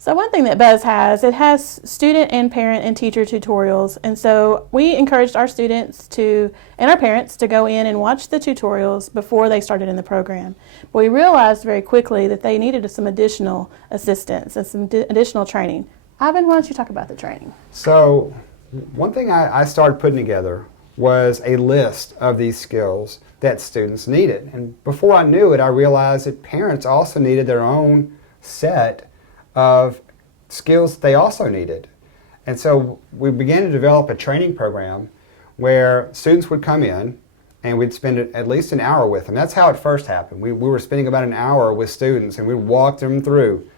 So one thing that Buzz has, it has student and parent and teacher tutorials. And so we encouraged our students and our parents to go in and watch the tutorials before they started in the program. But we realized very quickly that they needed some additional assistance and some additional training. Ivan, why don't you talk about the training? So one thing I started putting together was a list of these skills that students needed. And before I knew it, I realized that parents also needed their own set of skills they also needed. And so we began to develop a training program where students would come in and we'd spend at least an hour with them. That's how it first happened. We were spending about an hour with students and we'd walk them through.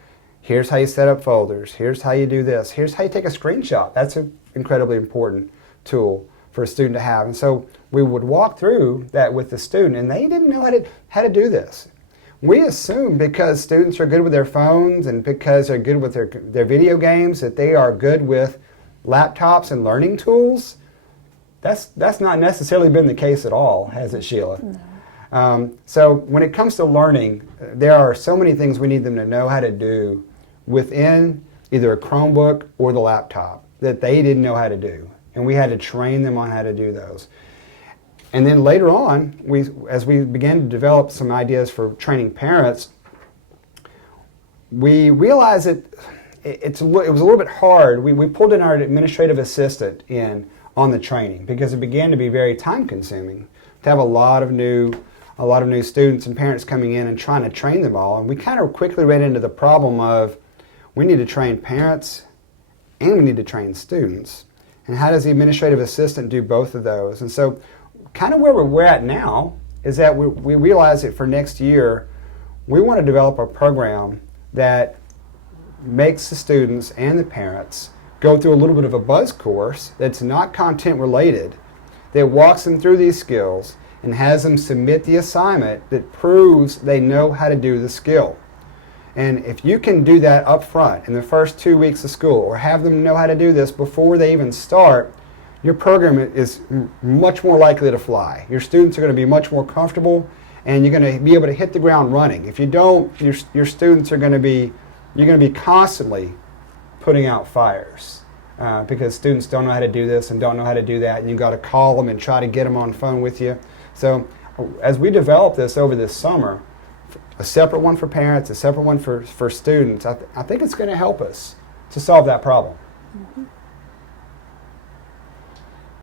Here's how you set up folders. Here's how you do this. Here's how you take a screenshot. That's an incredibly important tool for a student to have. And so we would walk through that with the student and they didn't know how to do this. We assume because students are good with their phones and because they're good with their video games that they are good with laptops and learning tools. That's not necessarily been the case at all, has it, Sheila? No. So when it comes to learning, there are so many things we need them to know how to do within either a Chromebook or the laptop that they didn't know how to do. And we had to train them on how to do those. And then later on, as we began to develop some ideas for training parents, we realized that it was a little bit hard. We pulled in our administrative assistant on the training because it began to be very time consuming to have a lot of new students and parents coming in and trying to train them all. And we kind of quickly ran into the problem of we need to train parents and we need to train students. And how does the administrative assistant do both of those? And so kind of where we're at now is that we realize that for next year, we want to develop a program that makes the students and the parents go through a little bit of a buzz course that's not content related, that walks them through these skills and has them submit the assignment that proves they know how to do the skill. And if you can do that up front in the first 2 weeks of school or have them know how to do this before they even start, your program is much more likely to fly. Your students are going to be much more comfortable and you're going to be able to hit the ground running. If you don't, your students are going to be, you're going to be constantly putting out fires because students don't know how to do this and don't know how to do that, and you've got to call them and try to get them on the phone with you. So as we develop this over this summer, a separate one for parents, a separate one for students, I think it's going to help us to solve that problem. Mm-hmm.